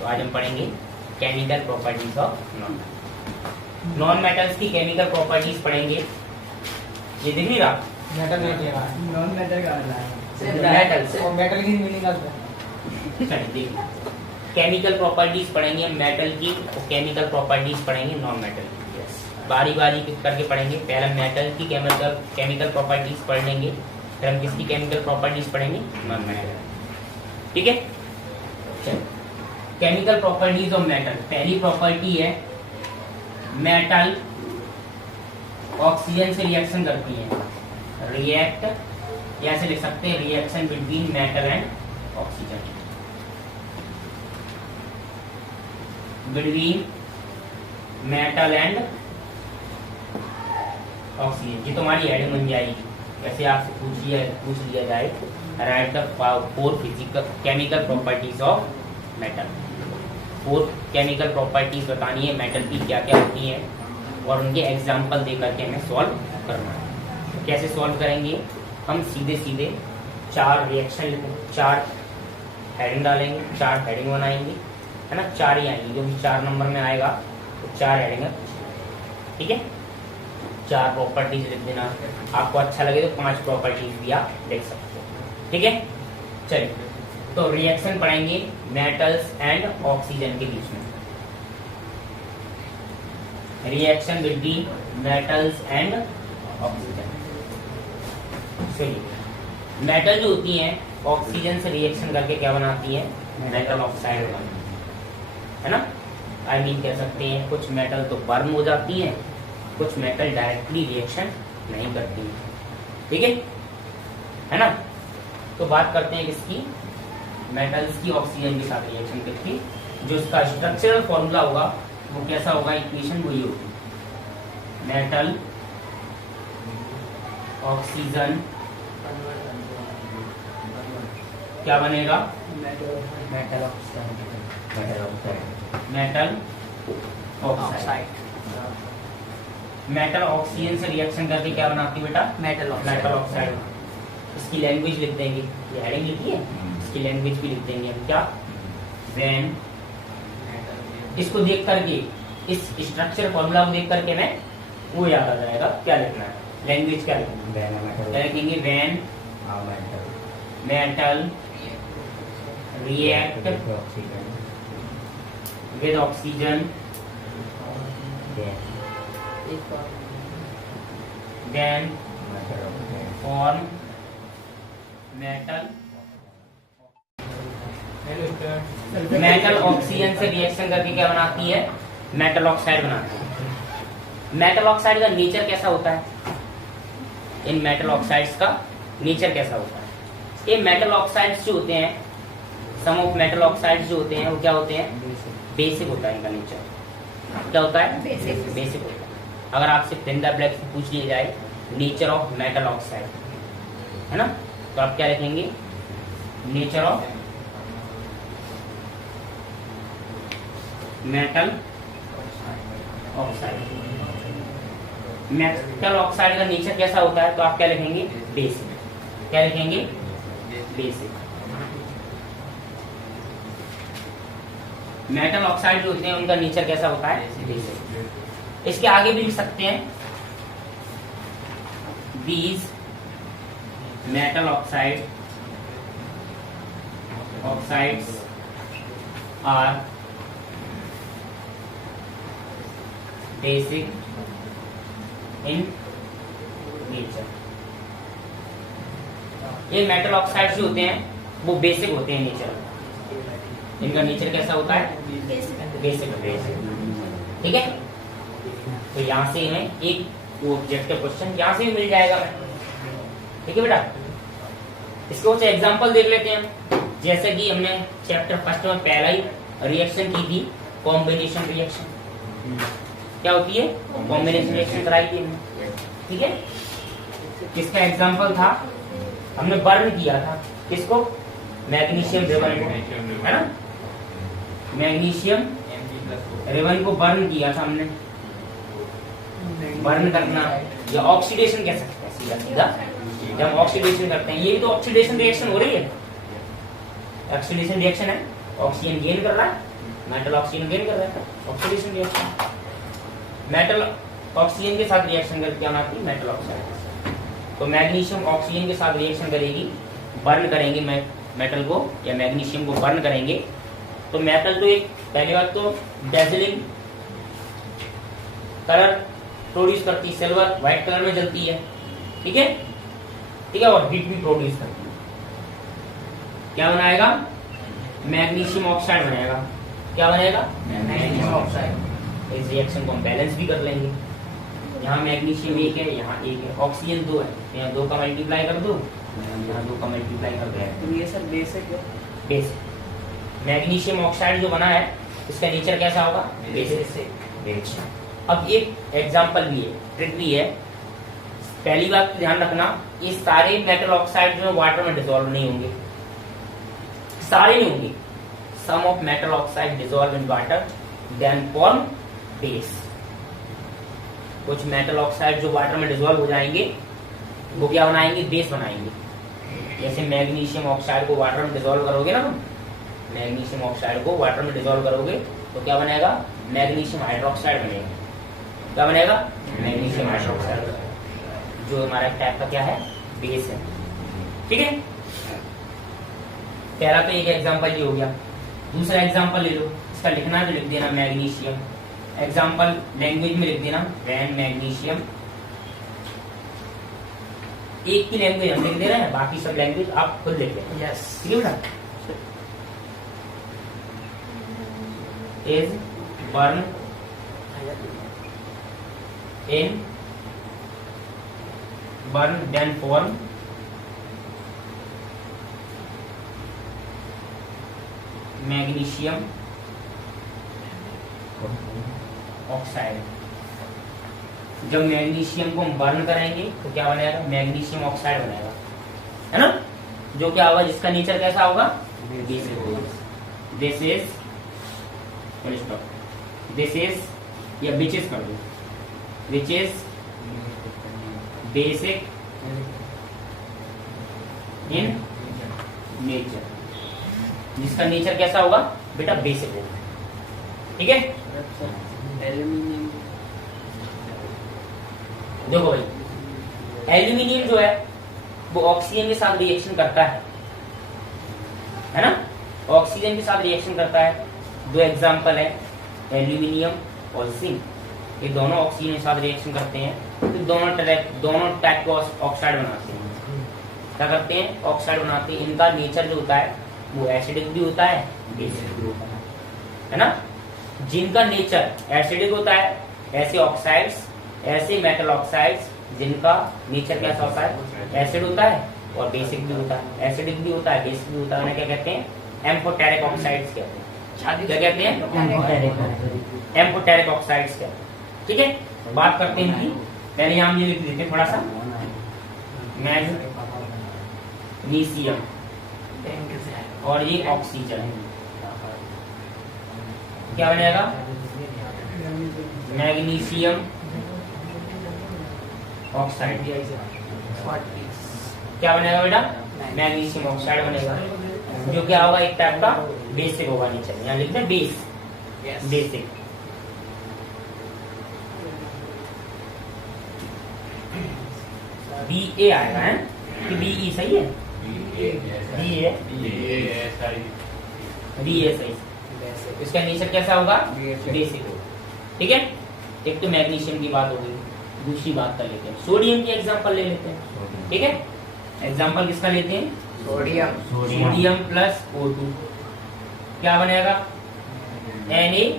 तो आज हम पढ़ेंगे chemical properties of non metals की केमिकल प्रॉपर्टीज पढ़ेंगे। ये दिख नहीं रहा मेटल नहीं लगा नॉन मेटल का मेटल्स और मेटल की मीनिंग का केमिकल प्रॉपर्टीज पढ़ेंगे मेटल की और केमिकल प्रॉपर्टीज पढ़ेंगे नॉन मेटल की। बारी बारी करके पढ़ेंगे। पहले मेटल की केमिकल प्रॉपर्टीज पढ़ लेंगे, फिर हम किसकी केमिकल प्रॉपर्टीज पढ़ेंगे, नॉन मेटल। ठीक है, केमिकल प्रॉपर्टीज ऑफ मेटल। पहली प्रॉपर्टी है मेटल ऑक्सीजन से रिएक्शन करती है। रिएक्ट, या ऐसे लिख सकते हैं reaction between metal and oxygen. Between metal and oxygen, ये तुम्हारी हेडिंग बन जाएगी। वैसे आपसे पूछ लिया जाए right the 4 physical chemical properties of metal. 4 chemical properties बतानी है मेटल की क्या क्या होती हैं और उनके एग्जाम्पल दे करके हमें सॉल्व करना है। तो कैसे सॉल्व करेंगे, हम सीधे सीधे 4 रिएक्शन 4 हेडिंग डालेंगे, 4 हेडिंग बनाएंगे, है ना। 4 ही आएंगे, जो भी 4 नंबर में आएगा तो 4 हेडिंग। ठीक है, 4 प्रॉपर्टीज लिख देना। आपको अच्छा लगे तो 5 प्रॉपर्टीज भी आप लिख सकते हो। ठीक है, चलिए तो रिएक्शन पढ़ेंगे मेटल्स एंड ऑक्सीजन के बीच में। Reaction between metals and oxygen. चलिए, मेटल जो होती हैं ऑक्सीजन से रिएक्शन करके क्या बनाती है, मेटल ऑक्साइड बनाती है ना। आई मीन कह सकते हैं कुछ मेटल तो बर्न हो जाती है, कुछ मेटल डायरेक्टली रिएक्शन नहीं करती है। ठीक है ना। तो बात करते हैं किसकी, मेटल्स की ऑक्सीजन के साथ रिएक्शन करके जो इसका स्ट्रक्चरल फॉर्मूला होगा वो कैसा होगा, इक्वेशन वही होगी मेटल ऑक्सीजन क्या बनेगा, मेटल ऑक्साइड। मेटल ऑक्सीजन से रिएक्शन करके क्या बनाती है बेटा, मेटल ऑक्साइड। इसकी लैंग्वेज लिख देंगे, ये हेडिंग लिखी है, इसकी लैंग्वेज भी लिख देंगे हम क्या, व्हेन। इसको देख करके, इस स्ट्रक्चर फॉर्मूला को देख करके मैं वो याद आ जाएगा क्या लिखना है, लैंग्वेज क्या लिखना है, क्या लिखेंगे, when metal react with oxygen then form metal oxygen से रिएक्शन करके क्या बनाती है, मेटल ऑक्साइड बनाती है। मेटल ऑक्साइड का नेचर कैसा होता है, इन मेटल ऑक्साइड्स का नेचर कैसा होता है। ये मेटल ऑक्साइड्स जो होते हैं, सम ऑफ मेटल ऑक्साइड्स जो होते हैं वो क्या होते हैं, बेसिक होता है इनका नेचर। क्या होता है, बेसिक होता है। अगर आपसे पिंदा ब्लैक से पूछ लिया जाए नेचर ऑफ मेटल ऑक्साइड, है ना, तो आप क्या लिखेंगे, nature of metal oxide. Metal oxide का नेचर कैसा होता है, तो आप क्या लिखेंगे, बेसिक। क्या लिखेंगे, बेसिक। मेटल ऑक्साइड जो होते हैं उनका नेचर कैसा होता है, बेसिक। इसके आगे भी लिख सकते हैं, these metal oxides are basic in nature। ये मेटल ऑक्साइड्स जो होते हैं वो बेसिक होते हैं नेचर। इनका नेचर कैसा होता है, बेसिक। ठीक है, तो यहाँ से हमें एक ऑब्जेक्टिव क्वेश्चन यहाँ से भी मिल जाएगा। ठीक है बेटा, इसको कुछ एग्जांपल देख लेते हैं। जैसे कि हमने चैप्टर फर्स्ट में पहला ही रिएक्शन की थी, कॉम्बिनेशन रिएक्शन। क्या होती है, कॉम्बिनेशन रिएक्शन कराई थी हमने। ठीक है, किसका एग्जांपल था, हमने बर्न किया था किसको, मैग्नीशियम रिबन को, है ना। मैग्नीशियम रिबन को बर्न किया था हमने। बर्न करना या ऑक्सीडेशन कह सकते हैं, सीधा सीधा जब ऑक्सीडेशन करते हैं, ये भी तो ऑक्सीडेशन रिएक्शन हो रही है। ऑक्सीडेशन रिएक्शन है, ऑक्सीजन गेन कर रहा है, मेटल ऑक्सीजन गेन कर रहा है, ऑक्सीडेशन रिएक्शन। मेटल ऑक्सीजन के साथ रिएक्शन करके क्या बनाती है, मेटल ऑक्साइड। तो मैग्नीशियम ऑक्सीजन के साथ रिएक्शन करेगी, बर्न करेंगे मेटल को या मैग्नीशियम को बर्न करेंगे। तो मेटल तो एक पहली बात तो डेजलिंग कलर प्रोड्यूस करती है, सिल्वर व्हाइट कलर में जलती है, ठीक है, ठीक है, और हीट भी प्रोड्यूस करती है। क्या बनाएगा, मैग्नीशियम ऑक्साइड बनाएगा। क्या बनेगा, मैग्नीशियम ऑक्साइड। इस रिएक्शन को हम बैलेंस भी कर लेंगे। यहाँ मैग्नीशियम एक है, यहाँ एक है, ऑक्सीजन 2 है, यहाँ 2 का मल्टीप्लाई कर दो, यहाँ 2 का मल्टीप्लाई कर दो। तो ये सर बेसिक है। बेसिक मैग्नीशियम ऑक्साइड जो बना है इसका नेचर कैसा होगा, बेसिक। अब एक एग्जांपल भी है, ट्रिक भी है। पहली बात तो ध्यान रखना, ये सारे मेटल ऑक्साइड जो है वाटर में डिसॉल्व नहीं होंगे, सारे नहीं होंगे। Some of metal oxide dissolve in water then form base. कुछ मेटल ऑक्साइड जो वाटर में डिसॉल्व हो जाएंगे वो क्या बनाएंगे, बेस बनाएंगे। जैसे मैग्नीशियम ऑक्साइड को वाटर में डिसॉल्व करोगे ना, मैग्नीशियम ऑक्साइड को वाटर में डिसॉल्व करोगे तो क्या बनेगा, मैग्नीशियम हाइड्रोक्साइड बनेगा। क्या बनेगा, मैग्नीशियम हाइड्रोक्साइड, जो हमारा टाइप का क्या है, बेस है, ठीक है। पहला तो एक एग्जांपल ये हो गया। दूसरा एग्जांपल ले लो, इसका लिखना है तो लिख देना मैग्नीशियम। एग्जांपल लैंग्वेज में लिख देना व्हेन मैग्नीशियम। एक की लैंग्वेज हम लिख दे रहे हैं, बाकी सब लैंग्वेज आप खुद लिख लेना। यस, ठीक है, is burn in burn then form magnesium oxide. जब मैग्नीशियम को हम बर्न करेंगे तो क्या बनेगा, मैग्नीशियम ऑक्साइड बनेगा, है ना। जो क्या होगा, जिसका नेचर कैसा होगा, दिस इज या विच इज कर दो, which is basic in nature. जिसका नेचर कैसा होगा बेटा, बेसिक होगा, ठीक है। एल्यूमिनियम, देखो भाई, एल्यूमिनियम जो है वो ऑक्सीजन के साथ रिएक्शन करता है ना, ऑक्सीजन के साथ रिएक्शन करता है। दो एग्जांपल है, एल्यूमिनियम और जिंक, ये दोनों ऑक्सीजन के साथ रिएक्शन करते हैं तो दोनों टाइप को ऑक्साइड बनाते हैं। क्या करते हैं, ऑक्साइड बनाते हैं। इनका नेचर जो होता है वो एसिडिक भी होता है, बेसिक भी होता है ना। जिनका नेचर एसिडिक होता है, ऐसे ऑक्साइड्स, ऐसे मेटल ऑक्साइड्स जिनका नेचर कैसा होता है, एसिड होता है और बेसिक भी होता है, एसिडिक भी होता है, बेसिक भी होता है। उन्हें क्या कहते हैं, एम्फोटेरिक ऑक्साइड्स कहते हैं। क्या कहते हैं, एम्फोटेरिक ऑक्साइड्स कहते हैं, ठीक है। बात करते हैं इनकी, पहले यहाँ ये लिख देते हैं थोड़ा सा, मैग्नीशियम और ये ऑक्सीजन, क्या बनेगा, मैग्नीशियम ऑक्साइड। क्या बनेगा बेटा, मैग्नीशियम ऑक्साइड बनेगा, जो क्या होगा, एक टाइप का बेसिक होगा नेचर। यहाँ लिखते हैं बेस, बेसिक। बी ए आएगा है कि बी ई सही है, बी ए सही। इसका नेचर कैसा होगा, बेसिक होगा, ठीक है। एक तो मैग्नीशियम की बात हो गई, दूसरी बात कर लेते हैं सोडियम की एग्जांपल ले लेते हैं, ठीक है। एग्जांपल किसका लेते हैं, सोडियम प्लस O2, क्या बनेगा, Na2O,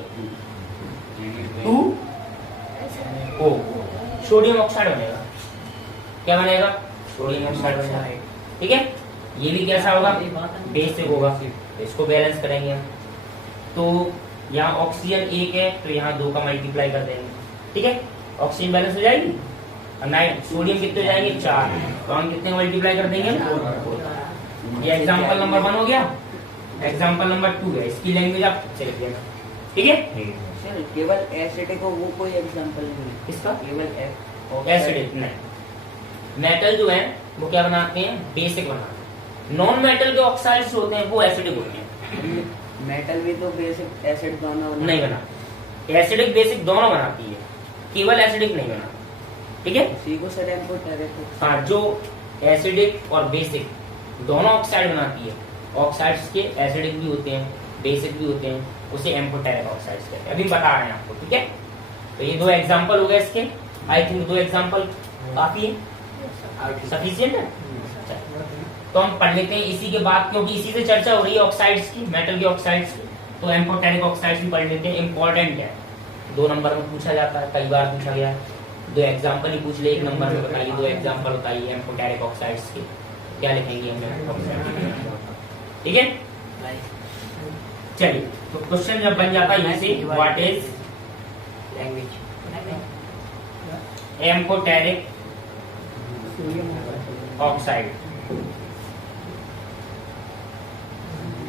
सोडियम ऑक्साइड बनेगा। क्या बनेगा, सोडियम ऑक्साइड बनेगा, ठीक है। ये भी कैसा होगा, बेसिक होगा। इसको बैलेंस करेंगे हम, तो यहाँ ऑक्सीजन एक है तो यहाँ 2 का मल्टीप्लाई कर देंगे, ठीक है। ऑक्सीजन बैलेंस हो जाएगी, सोडियम कितने हो जाएंगे, 4, तो हम कितने मल्टीप्लाई कर देंगे, 4। ये एग्जांपल नंबर 1 हो गया। एग्जांपल नंबर 2 है, इसकी लैंग्वेज आप चेक लेना, ठीक है। सर केवल एसिडिक हो वो कोई एग्जांपल नहीं, इसका केवल एसिडिक नहीं। मेटल जो है वो क्या बनाते हैं, बेसिक बनाते हैं। नॉन मेटल के ऑक्साइड्स होते हैं वो एसिडिक होते हैं। मेटल भी तो बेसिक एसिड दोनों नहीं बना, एसिडिक बेसिक दोनों बनाती है, केवल एसिडिक नहीं बना, ठीक है। उसी को सर एम्फोटेरिक। हाँ, जो एसिडिक और बेसिक दोनों ऑक्साइड बनाती है, ऑक्साइड्स के एसिडिक भी होते हैं, बेसिक भी होते हैं, उसे एम्फोटेरिक ऑक्साइड्स कहते हैं। अभी बता रहे हैं आपको, ठीक है। तो ये 2 एग्जांपल हो गए इसके, आई थिंक 2 एग्जांपल काफी है, सफिशिएंट है। तो हम पढ़ लेते हैं इसी के बाद, क्योंकि इसी से चर्चा हो रही है ऑक्साइड्स की, मेटल के ऑक्साइड्स की, तो एम्फोटेरिक ऑक्साइड्स भी पढ़ लेते हैं। इंपॉर्टेंट है, 2 नंबर में पूछा जाता है, कई बार पूछा गया। 2 एग्जांपल ही पूछ ले 1 नंबर में, बताइए 2 एग्जांपल बताइए एम्फोटेरिक ऑक्साइड्स के, क्या लिखेंगे हम, ठीक है। चलिए, तो क्वेश्चन जब बन जाता है यहीं से, what is language amphoteric oxide,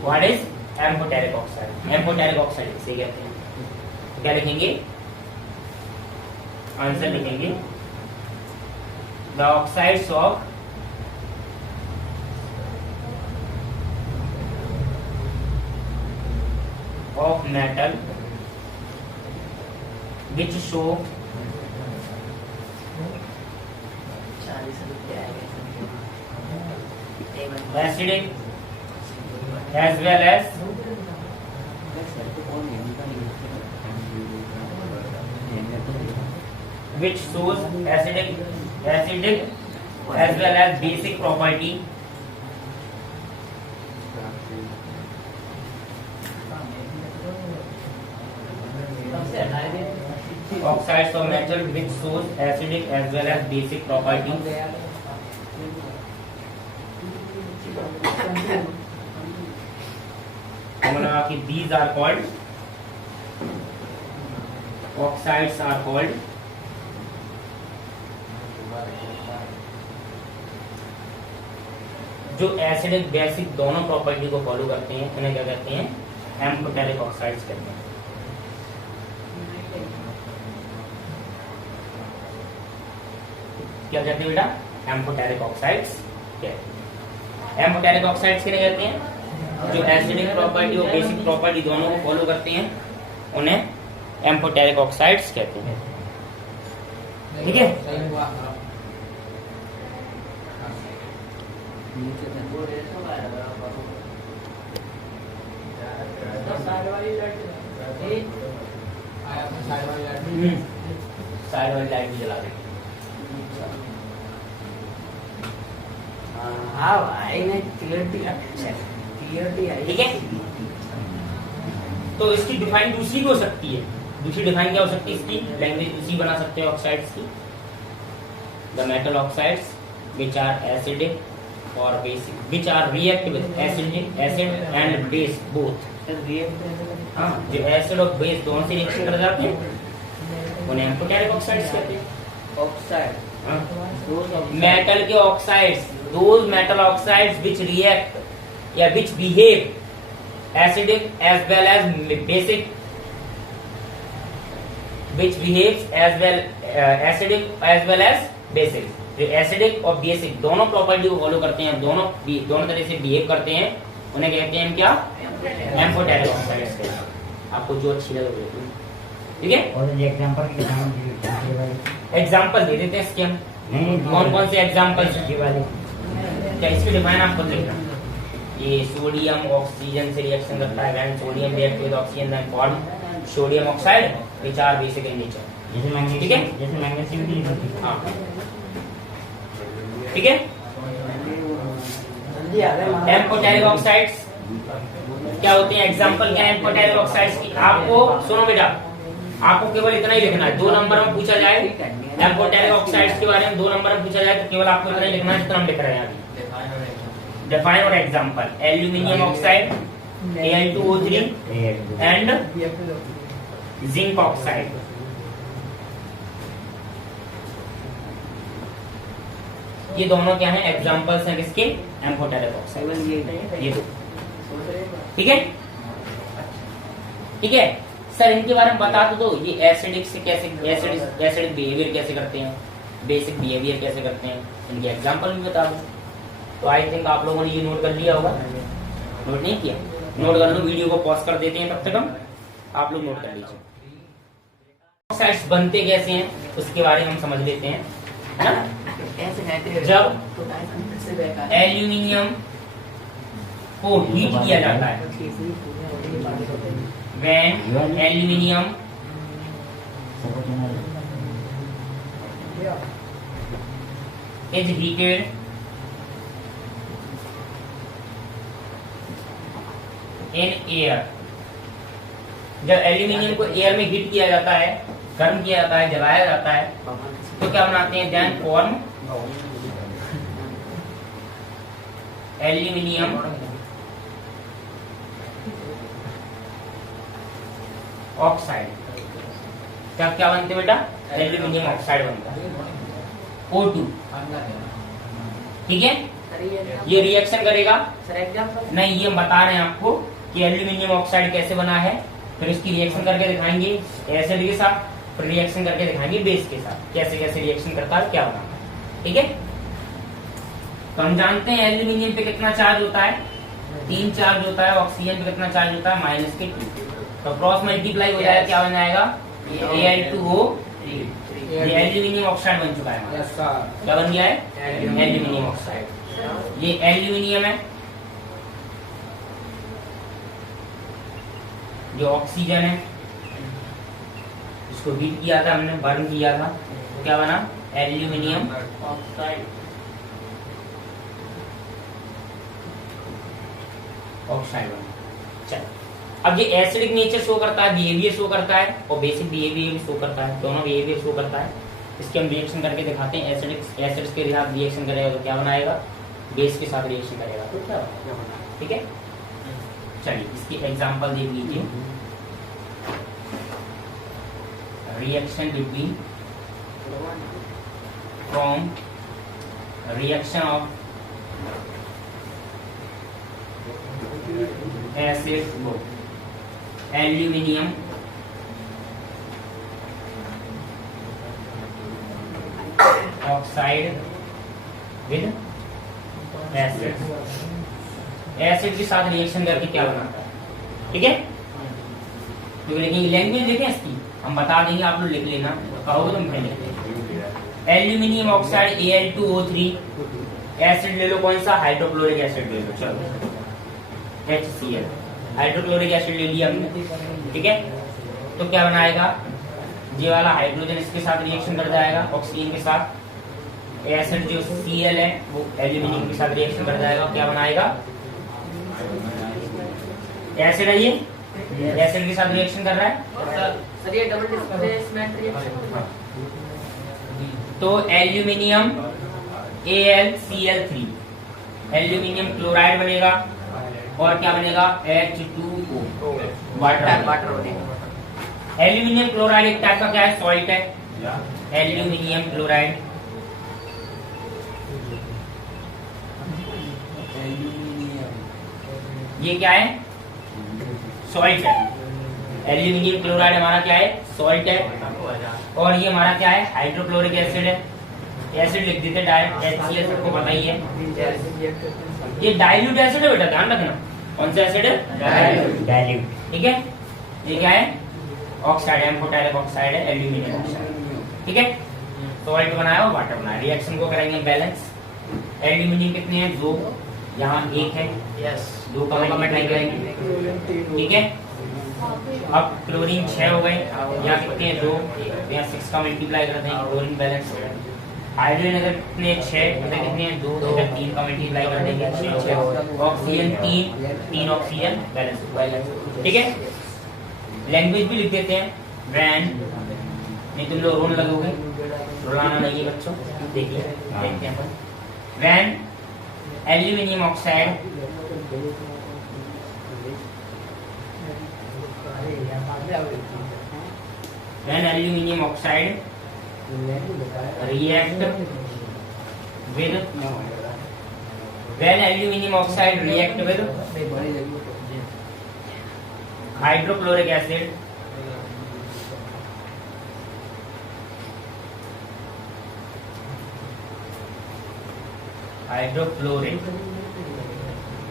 what is amphoteric oxide, amphoteric oxide इसे कहते हैं। क्या लिखेंगे, आंसर लिखेंगे, the oxides of metal which show acidic as well as which shows acidic as well as basic property oxides of metal which shows acidic as well as basic property these are called oxides are called जो acidic basic दोनों property को follow करते हैं उन्हें क्या कहते हैं, amphoteric oxides कहते हैं। क्या कहते हैं बेटा, एम्फोटेरिक ऑक्साइड्स कहते हैं। एम्फोटेरिक ऑक्साइड्स किन्हें कहते हैं, जो एसिडिक प्रॉपर्टी और बेसिक प्रॉपर्टी दोनों को फॉलो करते हैं उन्हें एम्फोटेरिक ऑक्साइड्स कहते हैं, ठीक है। साइड वाली लाइट भी जला देंगे। हाँ भाई ने क्लियरिटी आई, ठीक है। तो इसकी डिफाइन दूसरी भी हो सकती है, दूसरी डिफाइन क्या हो सकती है इसकी, लैंग्वेज दूसरी बना सकते हैं ऑक्साइड्स की, the metal oxides which are acidic और basic which are react with acid and base both. हाँ, जो एसिड और बेस दोनों से रिएक्शन कर जाते हैं उन्हें एम्फोटेरिक ऑक्साइड्स कहते हैं। ऑक्साइड मेटल के oxides, those metal oxides which react या which behave acidic as well as basic, which behaves as well acidic as well as basic, जो एसिडिक और बेसिक दोनों प्रॉपर्टी को फॉलो करते हैं, दोनों तरह से बिहेव करते हैं, उन्हें कहते हैं क्या, एम्फोटेरिक ऑक्साइड्स कहते हैं। आपको जो अच्छी लगे, ठीक है। और एग्जाम्पल दे देते हैं इसके हम, कौन कौन से एग्जाम्पल वाले, क्या इसकी डिफाइन आपको लिखना। ये सोडियम ऑक्सीजन से रिएक्शन करता है, when sodium react with oxygen then form sodium oxide which are basic in nature, ठीक है। जैसे मैग्नीशियम की, हाँ, ठीक है। एम्फोटेरिक ऑक्साइड्स क्या होते हैं, एग्जांपल क्या है एम्फोटेरिक ऑक्साइड्स की। आपको सुनो बेटा, आपको केवल इतना ही लिखना है, 2 नंबर में पूछा जाए एम्फोटेरिक ऑक्साइड्स के बारे में, 2 नंबर में पूछा जाए तो केवल आपको इतना ही लिखना है जितना हम लिख रहे हैं अभी। डिफाइन और example, aluminium oxide Al2O3 and zinc oxide. ये दोनों क्या हैं, एग्जांपल्स हैं किसके, एम्फोटेरिक ऑक्साइड, ये दो, ठीक है। ठीक है सर, इनके बारे में बता दो, ये एसिडिक से कैसे, एसिडिक बिहेवियर कैसे करते हैं, बेसिक बिहेवियर कैसे करते हैं, इनके एग्जांपल भी बता दो। तो आई थिंक आप लोगों ने ये नोट कर लिया होगा, नोट नहीं किया। नोट कर लो, वीडियो को पॉज कर देते हैं, तब तक हम आप लोग नोट कर लीजिए। ऑक्साइड्स बनते कैसे हैं उसके बारे में हम समझ लेते हैं, है ना। जब एल्यूमिनियम को हीट किया जाता है, when aluminium is heated in air, जब एल्यूमिनियम को एयर में हीट किया जाता है, गर्म किया जाता है, जलाया जाता है, तो क्या बनाते हैं, देन फॉर्म एल्यूमिनियम ऑक्साइड। क्या क्या बनते हैं बेटा, एल्यूमिनियम ऑक्साइड बनता है, O2। ठीक है, ये रिएक्शन करेगा, नहीं ये हम बता रहे हैं आपको कि एल्यूमिनियम ऑक्साइड कैसे बना है, फिर इसकी रिएक्शन करके दिखाएंगे एसिड के साथ, फिर रिएक्शन करके दिखाएंगे बेस के साथ, कैसे कैसे रिएक्शन करता है, क्या बनाता है। ठीक है, तो हम जानते हैं एल्यूमिनियम पे कितना चार्ज होता है, 3 चार्ज होता है, ऑक्सीजन पे कितना चार्ज होता है, -2। तो क्रॉस मल्टीप्लाई हो जाएगा, क्या बन जाएगा, Al2O3। ये एल्यूमिनियम ऑक्साइड बन चुका है, क्या बन गया है, एल्यूमिनियम ऑक्साइड। ये एल्यूमिनियम है, जो ऑक्सीजन है, इसको हीट किया था हमने, बर्न किया था, तो क्या बना, एल्यूमिनियम ऑक्साइड। चल, अब ये एसिडिक नेचर शो करता है, बिहेवियर शो करता है, और बेसिक बिहेवियर भी शो करता है, दोनों बिहेवियर शो करता है। इसके हम रिएक्शन करके दिखाते हैं। एसिड्स के साथ रिएक्शन करेगा तो क्या बनाएगा, बेस के साथ रिएक्शन करेगा तो क्या बनाएगा। ठीक है, चलिए इसकी एग्जांपल देख लीजिए। Reaction between from reaction of acid aluminium oxide with acid. Acid के साथ रिएक्शन करके क्या बनाता है। ठीक है, तो लेकिन लैंग्वेज देखें इसकी, हम बता देंगे, आप लोग लिख लेना, कहोगे तुम पहले। एल्यूमिनियम ऑक्साइड Al2O3, एसिड ले लो, कौन सा, हाइड्रोक्लोरिक एसिड ले लो, चलो HCl, हाइड्रोक्लोरिक एसिड ले लिया हमने। ठीक है, तो क्या बनाएगा, ये वाला हाइड्रोजन इसके साथ रिएक्शन कर जाएगा ऑक्सीजन के साथ, एसिड जो Cl है वो एल्यूमिनियम के साथ रिएक्शन कर जाएगा, क्या बनाएगा, एसिड है ये, एसिड के साथ रिएक्शन कर रहा है। सर ये डबल डिस्प्लेसमेंट रिएक्शन, तो एल्यूमिनियम AlCl3, एल्यूमिनियम क्लोराइड बनेगा, और क्या बनेगा, H2O, वाटर बनेगा। एल्यूमिनियम क्लोराइड एक टाइप का क्या है, सॉल्ट है, एल्यूमिनियम क्लोराइड। ये क्या है, सॉल्ट है। एल्यूमिनियम क्लोराइड हमारा क्या है, सॉल्ट है, और ये हमारा क्या है, हाइड्रोक्लोरिक एसिड है। एसिड लिख देते डायरेक्ट, HCl सबको पता ही है। ये डाइल्यूट एसिड है बेटा, ध्यान रखना, कौन सा एसिड है, डाइल्यूट। ठीक है, ये क्या है, ऑक्साइड, एम्फोटेरिक ऑक्साइड है, एल्यूमिनियम ऑक्साइड। ठीक है, सॉल्ट बनाया और वाटर बनाया। रिएक्शन को करेंगे बैलेंस। एल्यूमिनियम कितने हैं, 2, यहाँ 1 है, 2 का मल्टीप्लाई करेंगे। ठीक है, अब क्लोरीन 6 हो गए, यहाँ कितने हैं, 2, यहाँ 6 का मल्टीप्लाई कर देंगे, क्लोरीन बैलेंस। हाइड्रोजन अगर कितने 6, इधर कितने हैं, 2, इधर 3 का मल्टीप्लाई कर देंगे, 6। Oxygen 3 oxygen balance. ठीक है, लैंग्वेज भी लिख देते हैं, व्हेन, नहीं तुम लोग रोने लगोगे, रुलाना नहीं है बच्चों, देखिए देखते हैं अपन। When aluminium oxide when aluminum oxide react with hydrochloric acid,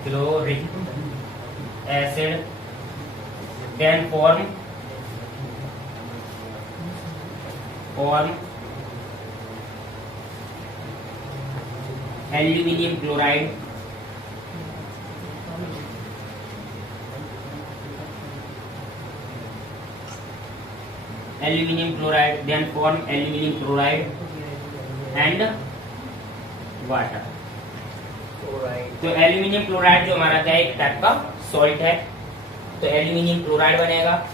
chloric acid then form aluminium chloride then form aluminium chloride and water। तो एल्यूमिनियम क्लोराइड जो हमारा क्या है, एक टाइप का सॉल्ट है, तो एल्यूमिनियम क्लोराइड बनेगा।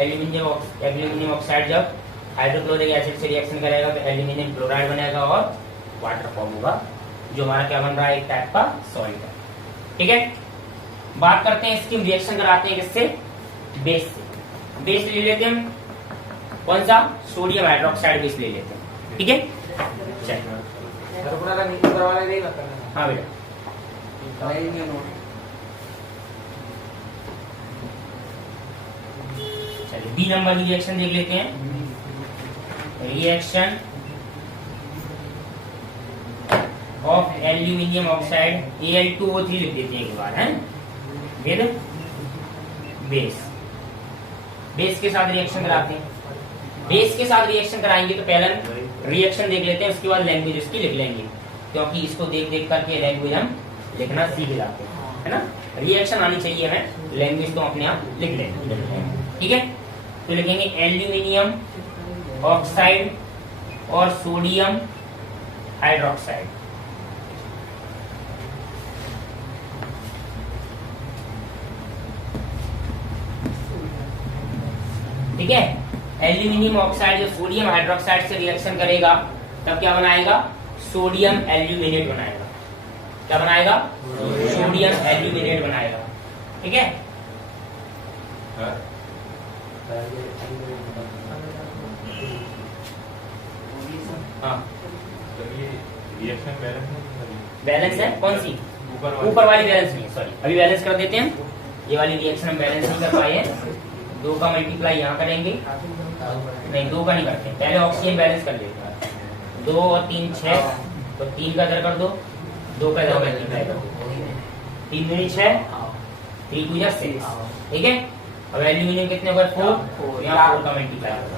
एल्यूमिनियम ऑक्साइड जब हाइड्रोक्लोरिक एसिड से रिएक्शन करेगा तो एल्यूमिनियम क्लोराइड बनेगा और वाटर फॉर्म होगा, जो हमारा क्या बन रहा है, एक टाइप का सॉल्ट है। ठीक है, बात करते हैं इसकी, रिएक्शन कराते हैं किससे, बेस से। बेस ले लेते हैं हम, कौन सा, सोडियम हाइड्रोक्साइड बेस ले लेते हैं। ठीक है, चलिए। हाँ बेटा, चलिए बी नंबर की रिएक्शन देख लेते हैं। Reaction of aluminium oxide Al2O3 लिख देते हैं एक बार, है फिर बेस के साथ रिएक्शन कराते हैं। बेस के साथ रिएक्शन कराएंगे तो पहले रिएक्शन देख लेते हैं, उसके बाद लैंग्वेज उसकी लिख लेंगे, क्योंकि इसको देख देख करके लैंग्वेज हम लिखना सीख जाते हैं, है ना। रिएक्शन आनी चाहिए हमें, लैंग्वेज तो अपने आप लिख लेंगे। ठीक है, तो लिखेंगे एल्यूमिनियम ऑक्साइड और सोडियम हाइड्रोक्साइड। ठीक है, एल्यूमिनियम ऑक्साइड जो सोडियम हाइड्रोक्साइड से रिएक्शन करेगा तब क्या बनाएगा, सोडियम एल्यूमिनेट बनाएगा। क्या बनाएगा, सोडियम एल्यूमिनेट बनाएगा। ठीक है, हाँ बैलेंस है, कौन सी, ऊपर वाली बैलेंस नहीं है, सॉरी अभी बैलेंस कर देते हैं। ये वाली रिएक्शन हम बैलेंस नहीं कर पाए हैं, 2 का मल्टीप्लाई यहाँ करेंगे, नहीं 2 का नहीं करते, पहले ऑक्सीजन बैलेंस कर लेते हैं। 2 और 3 6, तो 3 का इधर कर दो, 2 का इधर मल्टीप्लाई कर दो, 3 दूनी 6, 3 2 6। ठीक है, अब एल्यूमिनियम कितने हो गए, 4, यहाँ 4 का मल्टीप्लाई कर दो।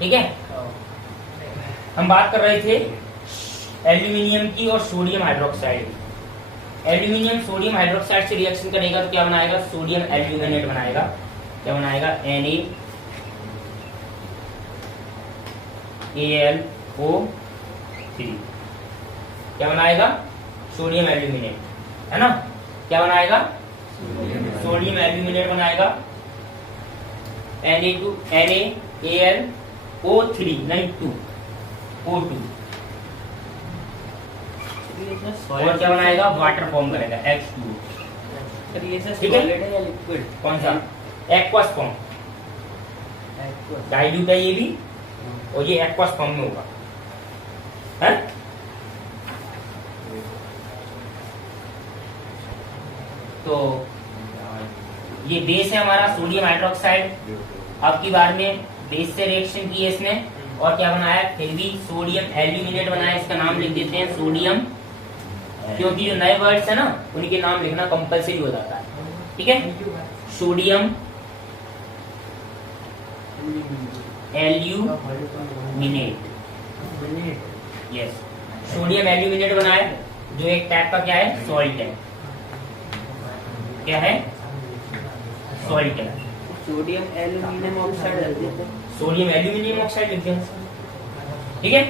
ठीक है, हम बात कर रहे थे एल्यूमिनियम की और सोडियम हाइड्रोक्साइड की। एल्यूमिनियम सोडियम हाइड्रोक्साइड से रिएक्शन करेगा तो क्या बनाएगा, सोडियम एल्यूमिनेट बनाएगा। क्या बनाएगा, NaAlO3। क्या बनाएगा, सोडियम एल्यूमिनेट, है ना। क्या बनाएगा, सोडियम एल्यूमिनेट बनाएगा। NaAlO3 नहीं 2 O2। और क्या बनाएगा, वाटर फॉर्म करेगा H2। ठीक है, कौन सा, एक्वस फॉर्म, डाइल्यूट है ये भी, और ये एक्वस फॉर्म में होगा, है। तो ये बेस है हमारा सोडियम हाइड्रोक्साइड। अब की बार में बेस से रिएक्शन की है इसने, और क्या बनाया, फिर भी सोडियम एल्यूमिनेट बनाया। इसका नाम लिख देते हैं सोडियम, क्योंकि जो नए वर्ड्स है ना उनके नाम लिखना कंपलसरी हो जाता है। ठीक है, sodium aluminate, yes, sodium aluminate बनाया, जो एक टाइप का क्या है, सॉल्ट है। क्या है, सॉल्ट है। सोडियम एल्यूमिनियम ऑक्साइड लिख देते हैं, सोडियम एल्यूमिनियम ऑक्साइड लिख दें। ठीक है,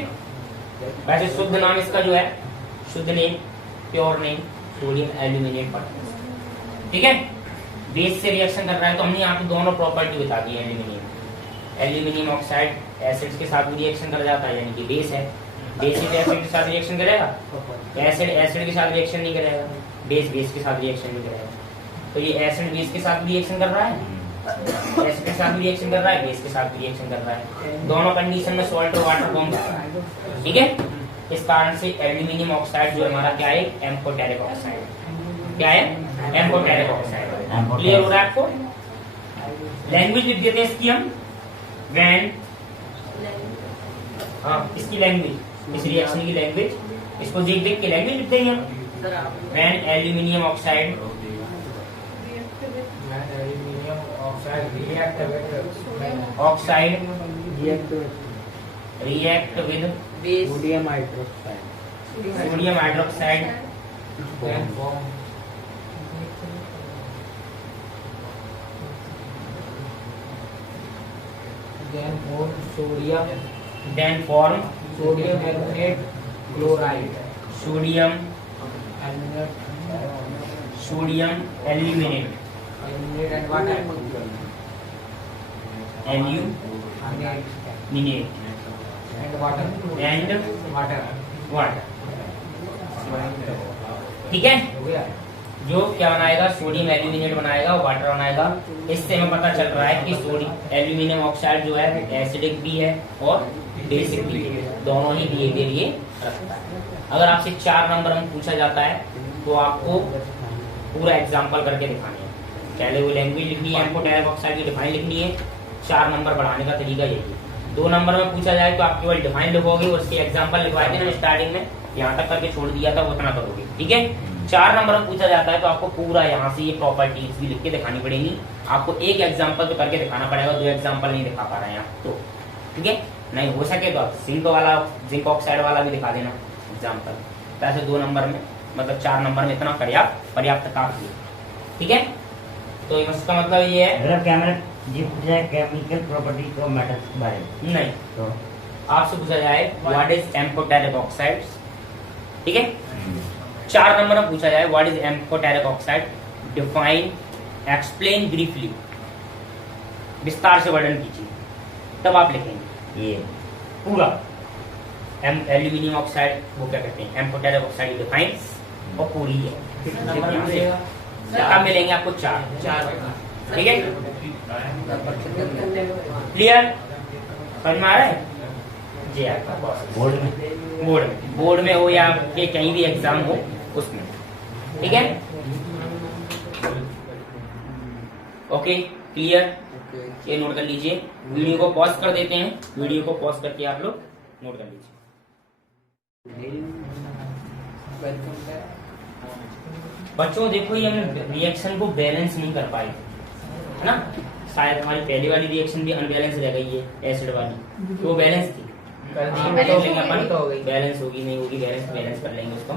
वैसे शुद्ध नाम इसका जो है, शुद्ध name, pure name, sodium aluminate particles. ठीक है, बेस से रिएक्शन कर रहा है तो हमने यहाँ पे दोनों प्रॉपर्टी बता दी है। एल्यूमिनियम ऑक्साइड एसिड्स के साथ भी रिएक्शन कर जाता है, यानी कि बेस है। बेस से एसिड के साथ रिएक्शन करेगा, एसिड एसिड के साथ रिएक्शन नहीं करेगा, बेस बेस के साथ रिएक्शन नहीं करेगा। तो ये एसिड बेस के साथ रिएक्शन कर रहा है, एसिड के साथ रिएक्शन कर रहा है, बेस के साथ रिएक्शन कर रहा है। दोनों कंडीशन में सॉल्ट और वाटर फॉर्म कर रहा है। ठीक है, इस कारण से एल्यूमिनियम ऑक्साइड जो हमारा क्या है, एम्फोटेरिक ऑक्साइड। क्या है, एम्फोटेरिक ऑक्साइड। क्लियर हो रहा है आपको। लैंग्वेज लिख देते हैं इसकी हम, व्हेन, हाँ इसकी लैंग्वेज, इस रिएक्शन की लैंग्वेज, इसको देख देख के लैंग्वेज लिख देंगे हम। When aluminium oxide oxide react with sodium hydroxide. sodium hydroxide Then form sodium then form sodium aluminate chloride. sodium Aluminate aluminate and water. aluminate And water. and Water. water. ठीक है, हो गया? जो क्या बनाएगा, सोडियम एल्यूमिनेट बनाएगा, water बनाएगा। इससे हमें पता चल रहा है कि सोडियम एल्यूमिनियम ऑक्साइड जो है एसिडिक भी है और बेसिक भी है, दोनों ही बिहेवियर ये रखता है। अगर आपसे 4 नंबर में पूछा जाता है तो आपको पूरा एग्जाम्पल करके दिखानी है। पहले वो लैंग्वेज लिखनी है, एम्फोटेरिक ऑक्साइड की डिफाइन लिखनी है। 4 नंबर बढ़ाने का तरीका यही है। 2 नंबर में पूछा जाए तो आप केवल डिफाइन लिखोगे, उसके एग्जाम्पल लिखवाए थे ना स्टार्टिंग में, यहाँ तक करके छोड़ दिया था, वो उतना करोगे। ठीक है, 4 नंबर में पूछा जाता है तो आपको पूरा यहाँ से ये प्रॉपर्टीज भी लिख के दिखानी पड़ेगी। आपको एक एग्जाम्पल तो करके दिखाना पड़ेगा, 2 एग्जाम्पल नहीं दिखा पा रहे हैं आप तो। ठीक है, नहीं हो सके तो आप जिंक ऑक्साइड वाला भी दिखा देना एग्जाम्पल। वैसे 2 नंबर में मतलब 4 नंबर में इतना पर्याप्त काफी है। ठीक है, तो इसका मतलब ये है, अगर camera chemical properties of metal के बारे में नहीं तो आपसे पूछा जाए व्हाट इज एम्फोटेरिक ऑक्साइड्स। ठीक है, 4 नंबर में पूछा जाए what is amphoteric oxide, define, explain briefly, विस्तार से वर्णन कीजिए, तब आप लिखेंगे ये पूरा। एल्यूमिनियम ऑक्साइड वो क्या कहते हैं, एम्फोटेरिक ऑक्साइड डिफाइन और पूरी है। तब मिलेंगे आपको 4। ठीक है, क्लियर, समझ में आ रहा है जी? आपका बोर्ड में हो या आपके कहीं भी एग्जाम हो उसमें। ठीक है, ओके, क्लियर, ये नोट कर लीजिए। वीडियो को पॉज कर देते हैं, वीडियो को पॉज करके आप लोग नोट कर लीजिए। बच्चों देखो, ये हम रिएक्शन को बैलेंस नहीं कर पाए, है ना। शायद हमारी पहली वाली रिएक्शन भी अनबैलेंस रह गई है, एसिड वाली, तो वो बैलेंस थी। बैलेंस होगी नहीं होगी, बैलेंस कर लेंगे उसको।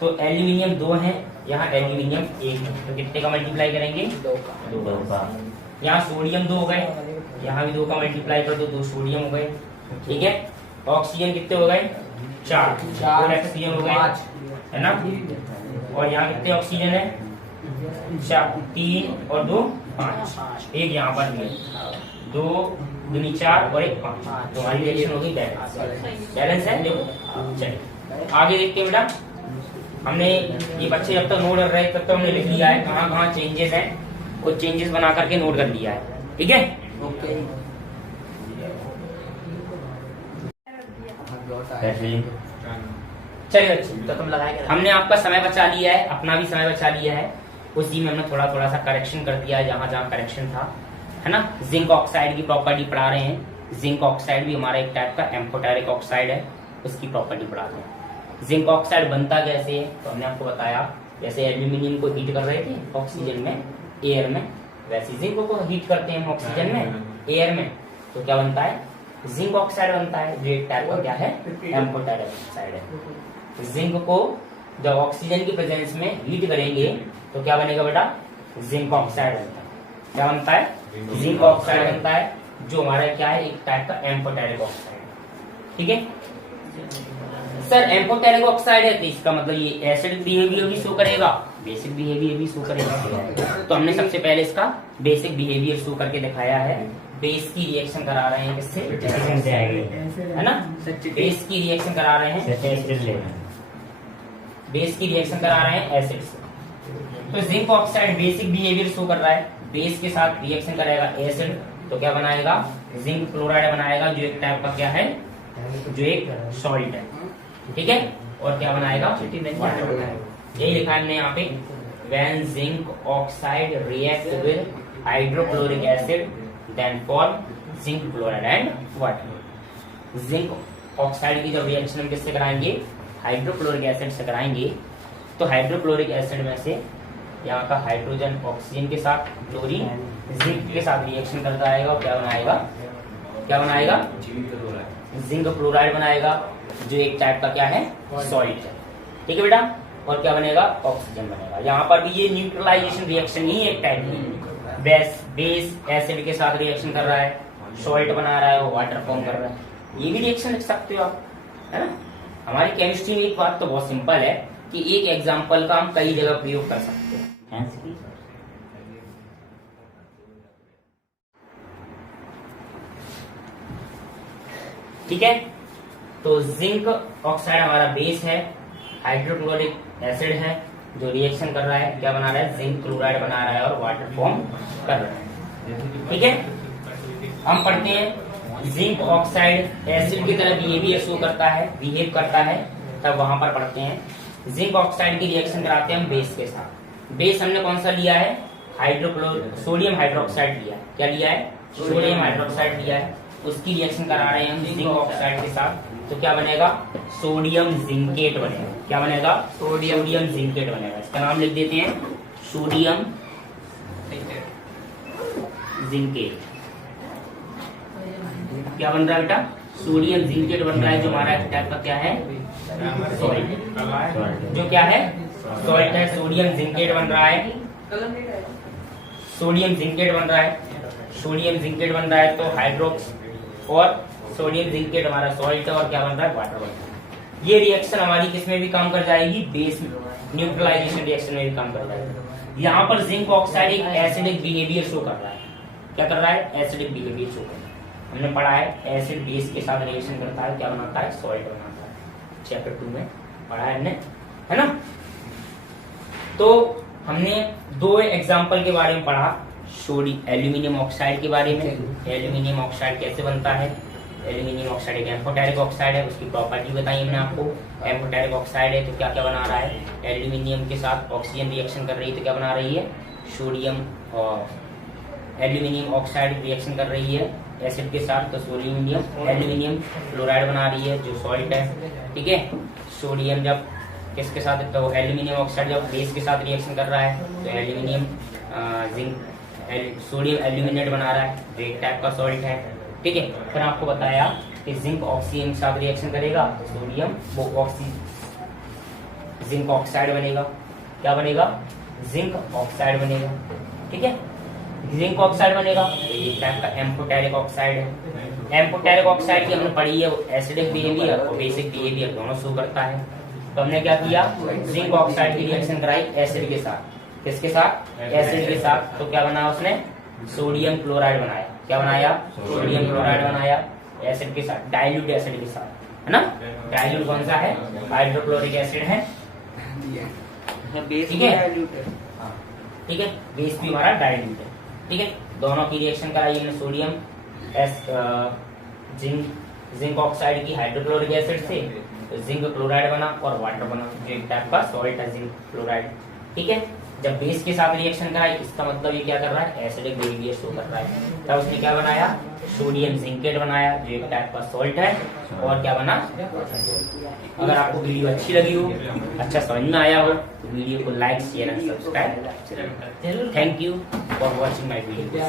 तो एल्यूमिनियम 2 है, यहाँ एल्यूमिनियम 1 है, तो कितने का मल्टीप्लाई करेंगे? 2 का। यहाँ सोडियम 2 हो गए, यहाँ भी 2 का मल्टीप्लाई कर दो, 2 सोडियम हो गए। ठीक है, ऑक्सीजन कितने हो गए? 4 ऑक्सीजन हो गए, है ना। और यहाँ कितने ऑक्सीजन है? 4, 3 और 2 5, एक यहाँ पर भी 2 दूनी 4 और 1 5, तो हमारी रिएक्शन होगी बैलेंस है। देखो चलिए आगे देखते हैं बेटा। हमने ये बच्चे जब तक नोट कर रहे तब तक हमने लिख लिया है कहाँ कहाँ चेंजेस हैं, कुछ चेंजेस बना करके नोट कर लिया है। ठीक है, ओके। चलिए तो तुम लगाए, हमने आपका समय बचा लिया है, अपना भी समय बचा लिया है। उसी में हमने थोड़ा सा करेक्शन कर दिया है जहां जहां करेक्शन था, है ना। जिंक ऑक्साइड की प्रॉपर्टी पढ़ा रहे हैं। जिंक ऑक्साइड भी हमारा एक टाइप का एम्फोटेरिक ऑक्साइड है, उसकी प्रॉपर्टी पढ़ा रहे हैं। जिंक ऑक्साइड बनता कैसे है, तो हमने आपको बताया, जैसे एल्यूमिनियम को हीट कर रहे थे ऑक्सीजन में, एयर में, वैसे जिंक को हीट करते हैं ऑक्सीजन में, एयर में, तो क्या बनता है? जिंक ऑक्साइड बनता है, जो एक टाइप का क्या है? एम्फोटेरिक ऑक्साइड है। जिंक को जब ऑक्सीजन की प्रेजेंस में हीट करेंगे तो क्या बनेगा बेटा? जिंक ऑक्साइड बनता है। क्या बनता है? जिंक ऑक्साइड बनता है, जो हमारा क्या है? एक टाइप का एम्फोटेरिक ऑक्साइड। ठीक है सर, एम्फोटेरिक ऑक्साइड है तो इसका मतलब ये एसिड बिहेवियर भी शो करेगा, बेसिक बिहेवियर भी शो करेगा। तो हमने सबसे पहले इसका बेसिक बिहेवियर शो करके दिखाया है। बेस की रिएक्शन करा रहे हैं किससे? है ना, बेस की रिएक्शन करा रहे हैं, बेस की रिएक्शन करा रहे हैं एसिड से। तो zinc oxide basic behaviour show कर रहा है, बेस के साथ रिएक्शन करेगा एसिड, तो क्या बनाएगा? जिंक क्लोराइड बनाएगा, जो एक टाइप का क्या है? जो एक सॉल्ट है। ठीक है, और क्या बनाएगा? यही लिखा है हमने यहाँ पे, when zinc oxide react with hydrochloric acid then form zinc chloride and water. Zinc oxide की जब रिएक्शन हम किससे कराएंगे? हाइड्रोक्लोरिक एसिड से कराएंगे। तो हाइड्रोक्लोरिक एसिड में से यहाँ का हाइड्रोजन ऑक्सीजन के साथ, क्लोरीन जिंक के साथ रिएक्शन कर जाएगा और क्या बनाएगा, क्या बनाएगा, जिंक क्लोराइड बनाएगा, जो एक टाइप का क्या है, सॉल्ट है। ठीक है बेटा, और क्या बनेगा, ऑक्सीजन बनेगा। यहाँ पर भी ये न्यूट्रलाइजेशन रिएक्शन ही एक टाइप की, बेस एसिड के साथ रिएक्शन कर रहा है, सॉल्ट बना रहा है, वो वाटर फॉर्म कर रहा है, ये भी रिएक्शन लिख सकते हो आप, है ना। हमारी केमिस्ट्री में एक बात तो बहुत सिंपल है कि एक एग्जाम्पल का हम कई जगह प्रयोग कर सकते हैं। ठीक है, तो जिंक ऑक्साइड हमारा बेस है, हाइड्रोक्लोरिक एसिड है जो रिएक्शन कर रहा है, क्या बना रहा है, जिंक क्लोराइड बना रहा है और वाटर फॉर्म कर रहा है। ठीक है, हम पढ़ते हैं जिंक ऑक्साइड एसिड की तरह बिहेवियर शो करता है, बिहेव करता है, तब वहां पर पढ़ते हैं। जिंक ऑक्साइड की रिएक्शन कराते हैं हम बेस के साथ। बेस हमने कौन सा लिया है, सोडियम हाइड्रोक्साइड लिया है। क्या लिया है, सोडियम हाइड्रोक्साइड लिया है, उसकी रिएक्शन करा रहे हैं हम जिंक ऑक्साइड के साथ, तो क्या बनेगा, सोडियम जिंकेट बनेगा। क्या बनेगा, सोडियम जिंकेट बनेगा। इसका नाम लिख देते हैं सोडियम जिंकेट। क्या बन रहा है बेटा, सोडियम जिंकेट बन रहा है, जो हमारा टाइप का क्या है, सॉल्ट, जो क्या है, सॉल्ट है, सोडियम जिंकेट बन रहा है, सोडियम जिंकेट बन रहा है, सोडियम जिंकेट बन रहा है, तो हाइड्रोक्स और सोडियम जिंकेट हमारा सॉल्ट है, और क्या बन रहा है, वाटर बन रहा है। ये रिएक्शन हमारी किस में भी काम कर जाएगी, बेस न्यूट्रलाइजेशन रिएक्शन में भी काम कर जाएगी। यहाँ पर जिंक ऑक्साइड एक एसिडिक बिहेवियर शो कर रहा है। क्या कर रहा है, एसिडिक बिहेवियर शो कर रहा है। हमने पढ़ा है एसिड बेस के साथ रिएक्शन करता है, क्या बनाता है, सॉल्ट बनाता है, चैप्टर 2 में पढ़ा है हमने, है ना। तो हमने दो एग्जाम्पल के बारे में पढ़ा, एल्यूमिनियम ऑक्साइड के बारे में। एल्यूमिनियम ऑक्साइड कैसे बनता है, एल्यूमिनियम ऑक्साइड एक एम्फोटेरिक ऑक्साइड है, उसकी प्रॉपर्टी बताई हमने आपको। एम्फोटेरिक ऑक्साइड है तो क्या क्या बना रहा है, एल्यूमिनियम के साथ ऑक्सीजन रिएक्शन कर रही है, तो क्या बना रही है, सोडियम, और एल्यूमिनियम ऑक्साइड रिएक्शन कर रही है एसिड के साथ, तो सोडियम एल्यूमिनियम क्लोराइड बना रही है, जो सॉल्ट है। ठीक है, सोडियम जब किसके साथ, तो एल्यूमिनियम ऑक्साइड जब बेस के साथ रिएक्शन कर रहा है, तो एल्यूमिनियम जिंक सोडियम एल्यूमिनेट बना रहा है, जो एक टाइप का सॉल्ट है। ठीक है, फिर आपको बताया कि जिंक ऑक्सीजन के साथ रिएक्शन करेगा, सोडियम वो जिंक ऑक्साइड बनेगा। क्या बनेगा, जिंक ऑक्साइड बनेगा। ठीक है, जिंक ऑक्साइड बनेगा, तो ये टाइप का एम्फोटेरिक ऑक्साइड है। एम्फोटेरिक ऑक्साइड की हमने पढ़ी है, एसिडिक बिहेवियर और बेसिक बिहेवियर दोनों शो करता है। तो हमने क्या किया, जिंक ऑक्साइड की रिएक्शन कराई एसिड के साथ, किसके साथ, एसिड के साथ, तो क्या बना उसने, सोडियम क्लोराइड बनाया। क्या बनाया, सोडियम क्लोराइड बनाया एसिड के साथ, डाइल्यूट एसिड के साथ, है ना। डाइल्यूट कौन सा है, हाइड्रोक्लोरिक एसिड है। ठीक है, ठीक है, बेस भी हमारा डाइल्यूट है। ठीक है, दोनों की रिएक्शन कराई हमने, सोडियम जिंक ऑक्साइड की हाइड्रोक्लोरिक एसिड से, तो जिंक क्लोराइड बना और वाटर बना, जो एक टाइप का सॉल्ट है, जिंक क्लोराइड। ठीक है, जब बेस के साथ रिएक्शन कराई, इसका मतलब ये क्या कर रहा है, एसिडिक बिहेवियर शो कर रहा है। तब उसने क्या बनाया, सोडियम जिंकेट बनाया, जो एक टाइप का सॉल्ट है, और क्या बना। अगर आपको वीडियो अच्छी लगी हो, अच्छा समझ में आया हो, तो वीडियो को like, share and subscribe. Thank you for watching my video.